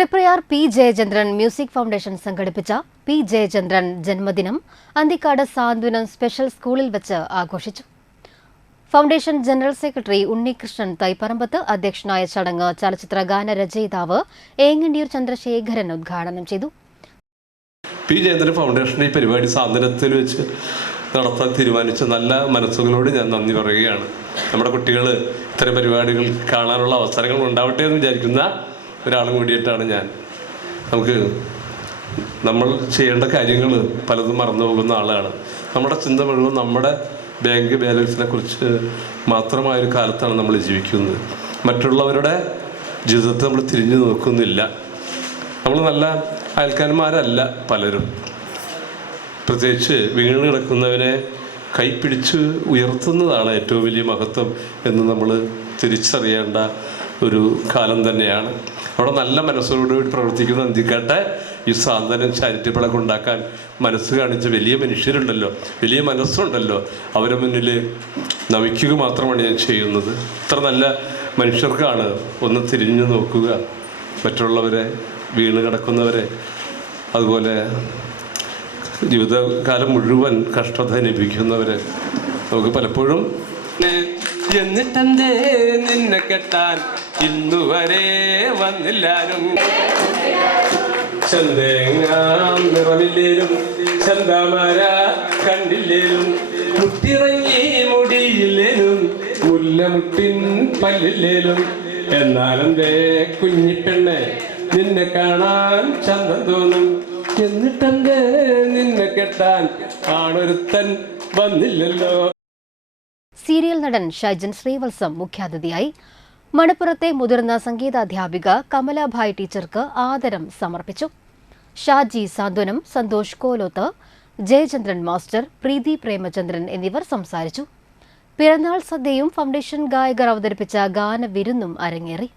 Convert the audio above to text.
Triprayar P Jayachandran music foundation സംഘടിപ്പിച്ച P Jayachandran ജന്മദിനം Anthikad Santhwanam special സ്കൂളിൽ വെച്ച് ആഘോഷിച്ചു. Foundation general secretary Unnikrishnan Thaiparambath അധ്യക്ഷനായ ചടങ്ങ് ചലച്ചിത്ര ഗാന രചയിതാവ് ഏങ്ങണ്ടിയൂർ ചന്ദ്രശേഖരൻ ഉദ്ഘാടനം ചെയ്തു. പി ജയചന്ദ്രൻ ഫൗണ്ടേഷൻ ഈ പരിപാടി സാന്ത്വനത്തിൽ വെച്ച് നടത്താൻ തീരുമാനിച്ച നല്ല മനസ്സുകളോട് ഞാൻ നന്ദി പറയുകയാണ്. നമ്മുടെ കുട്ടികൾ ഇത്തരം പരിപാടികൾ കാണാനുള്ള അവസരങ്ങൾ ഉണ്ടാവട്ടെ എന്ന് വിചാരിക്കുന്ന ഒരാളും കൂടിയിട്ടാണ് ഞാൻ. നമുക്ക് നമ്മൾ ചെയ്യേണ്ട കാര്യങ്ങൾ പലതും മറന്നു പോകുന്ന ആളാണ്. നമ്മുടെ ചിന്ത മുഴുവൻ നമ്മുടെ ബാങ്ക് ബാലൻസിനെ കുറിച്ച് മാത്രമായൊരു കാലത്താണ് നമ്മൾ ജീവിക്കുന്നത്. മറ്റുള്ളവരുടെ ജീവിതത്തെ നമ്മൾ തിരിഞ്ഞു നോക്കുന്നില്ല. നമ്മൾ നല്ല അയൽക്കാരന്മാരല്ല പലരും. പ്രത്യേകിച്ച് വീണ് കിടക്കുന്നവനെ കൈപ്പിടിച്ച് ഉയർത്തുന്നതാണ് ഏറ്റവും വലിയ മഹത്വം എന്ന് നമ്മൾ തിരിച്ചറിയേണ്ട ഒരു കാലം തന്നെയാണ്. അവിടെ നല്ല മനസ്സോടുകൂടി പ്രവർത്തിക്കുന്ന എന്തിക്കട്ടെ ഈ സാന്ത്വനം ചാരിറ്റബിളൊക്കെ ഉണ്ടാക്കാൻ മനസ്സ് കാണിച്ച വലിയ മനുഷ്യരുണ്ടല്ലോ. വലിയ മനസ്സുണ്ടല്ലോ. അവരെ മുന്നിൽ നമിക്കുക മാത്രമാണ് ഞാൻ ചെയ്യുന്നത്. ഇത്ര നല്ല മനുഷ്യർക്കാണ് ഒന്ന് തിരിഞ്ഞു നോക്കുക. മറ്റുള്ളവരെ വീണ് കിടക്കുന്നവരെ. അതുപോലെ ജീവിതകാലം മുഴുവൻ കഷ്ടത അനുഭവിക്കുന്നവരെ. നമുക്ക് പലപ്പോഴും എന്നിട്ടെന്തേ നിന്നെ കെട്ടാൻ ഇന്നുവരെ വന്നില്ലാരും. ചന്തേങ്ങാം നിറമില്ലേലും ചന്താമാര കണ്ടില്ലേലും മുട്ടിറങ്ങി മുടിയില്ലേലും മുല്ലമുട്ടിൻ പല്ലില്ലേലും. എന്നാലെന്തേ കുഞ്ഞിപ്പെണ്ണെ നിന്നെ കാണാൻ ചന്തം തോന്നും. എന്നിട്ടെന്തേ നിന്നെ കെട്ടാൻ ആണൊരുത്തൻ വന്നില്ലല്ലോ. സീരിയൽ നടൻ ഷൈജൻ ശ്രീവത്സം മുഖ്യാതിഥിയായി. മണപ്പുറത്തെ മുതിർന്ന സംഗീതാധ്യാപിക കമലാഭായ് ടീച്ചർക്ക് ആദരം സമർപ്പിച്ചു. ഷാജി സാന്ത്വനം സന്തോഷ് കോലോത്ത് ജയചന്ദ്രൻ മാസ്റ്റർ പ്രീതി പ്രേമചന്ദ്രൻ എന്നിവർ സംസാരിച്ചു. പിറന്നാൾ സദ്യയും ഫൗണ്ടേഷൻ ഗായകർ അവതരിപ്പിച്ച ഗാനവിരുന്നും അരങ്ങേറി.